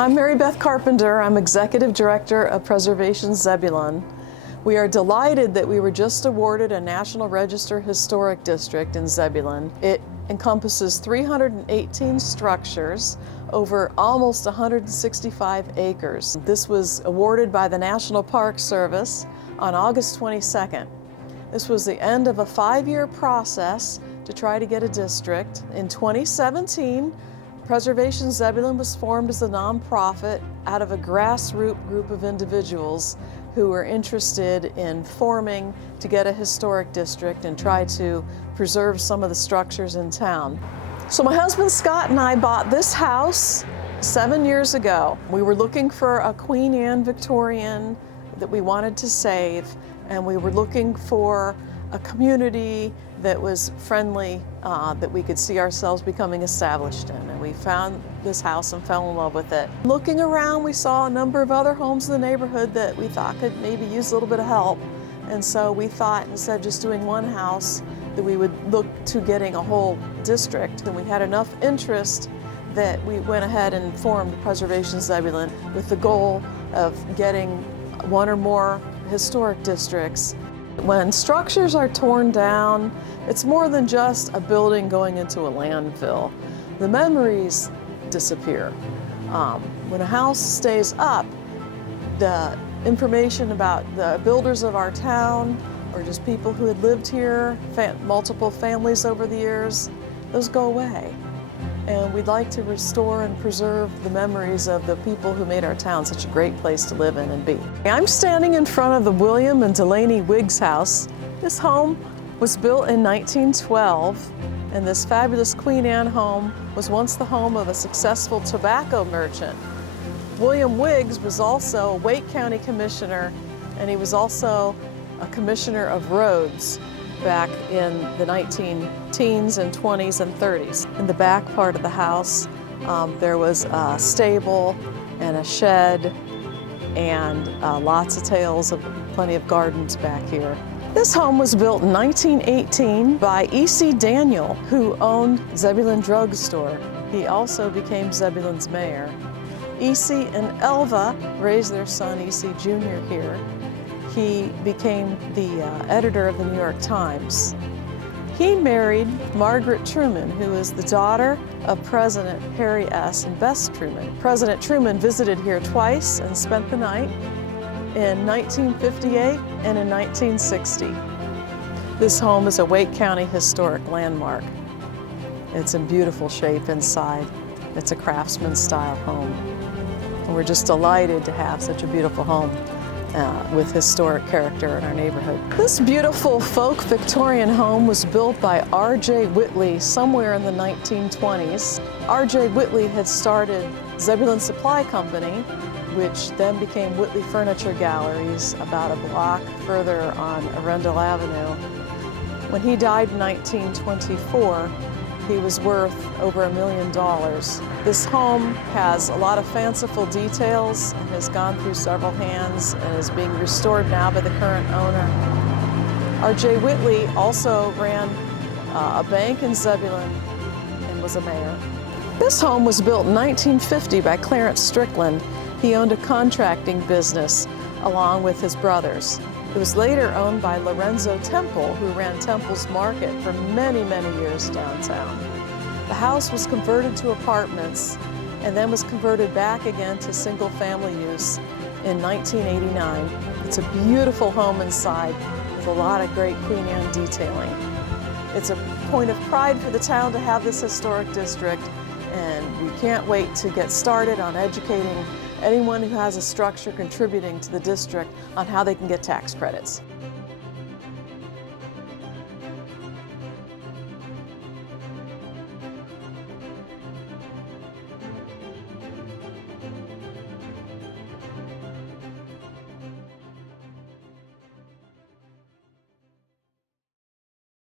I'm Mary Beth Carpenter. I'm Executive Director of Preservation Zebulon. We are delighted that we were just awarded a National Register Historic District in Zebulon. It encompasses 318 structures over almost 165 acres. This was awarded by the National Park Service on August 22nd. This was the end of a 5-year process to try to get a district. In 2017, Preservation Zebulon was formed as a nonprofit out of a grassroots group of individuals who were interested in forming to get a historic district and try to preserve some of the structures in town. So my husband Scott and I bought this house 7 years ago. We were looking for a Queen Anne Victorian that we wanted to save, and we were looking for a community that was friendly, that we could see ourselves becoming established in. And we found this house and fell in love with it. Looking around, we saw a number of other homes in the neighborhood that we thought could maybe use a little bit of help. And so we thought, instead of just doing one house, that we would look to getting a whole district. And we had enough interest that we went ahead and formed Preservation Zebulon with the goal of getting one or more historic districts. When structures are torn down, it's more than just a building going into a landfill. The memories disappear. When a house stays up, the information about the builders of our town, or just people who had lived here, multiple families over the years, those go away. And we'd like to restore and preserve the memories of the people who made our town such a great place to live in and be. I'm standing in front of the William and Delaney Wiggs house. This home was built in 1912, and this fabulous Queen Anne home was once the home of a successful tobacco merchant. William Wiggs was also a Wake County Commissioner, and he was also a Commissioner of Roads back in the 19-teens and 20s and 30s. In the back part of the house, there was a stable and a shed and lots of tales of plenty of gardens back here. This home was built in 1918 by E.C. Daniel, who owned Zebulon Drug Store. He also became Zebulon's mayor. E.C. and Elva raised their son, E.C. Jr. here. He became the editor of the New York Times. He married Margaret Truman, who is the daughter of President Harry S. and Bess Truman. President Truman visited here twice and spent the night in 1958 and in 1960. This home is a Wake County historic landmark. It's in beautiful shape inside. It's a craftsman-style home. And we're just delighted to have such a beautiful home with historic character in our neighborhood. This beautiful folk Victorian home was built by R.J. Whitley somewhere in the 1920s. R.J. Whitley had started Zebulon Supply Company, which then became Whitley Furniture Galleries about a block further on Arundel Avenue. When he died in 1924, he was worth over $1 million. This home has a lot of fanciful details and has gone through several hands and is being restored now by the current owner. R.J. Whitley also ran a bank in Zebulon and was a mayor. This home was built in 1950 by Clarence Strickland. He owned a contracting business along with his brothers. It was later owned by Lorenzo Temple, who ran Temple's Market for many, many years downtown. The house was converted to apartments and then was converted back again to single-family use in 1989. It's a beautiful home inside with a lot of great Queen Anne detailing. It's a point of pride for the town to have this historic district, and we can't wait to get started on educating anyone who has a structure contributing to the district on how they can get tax credits.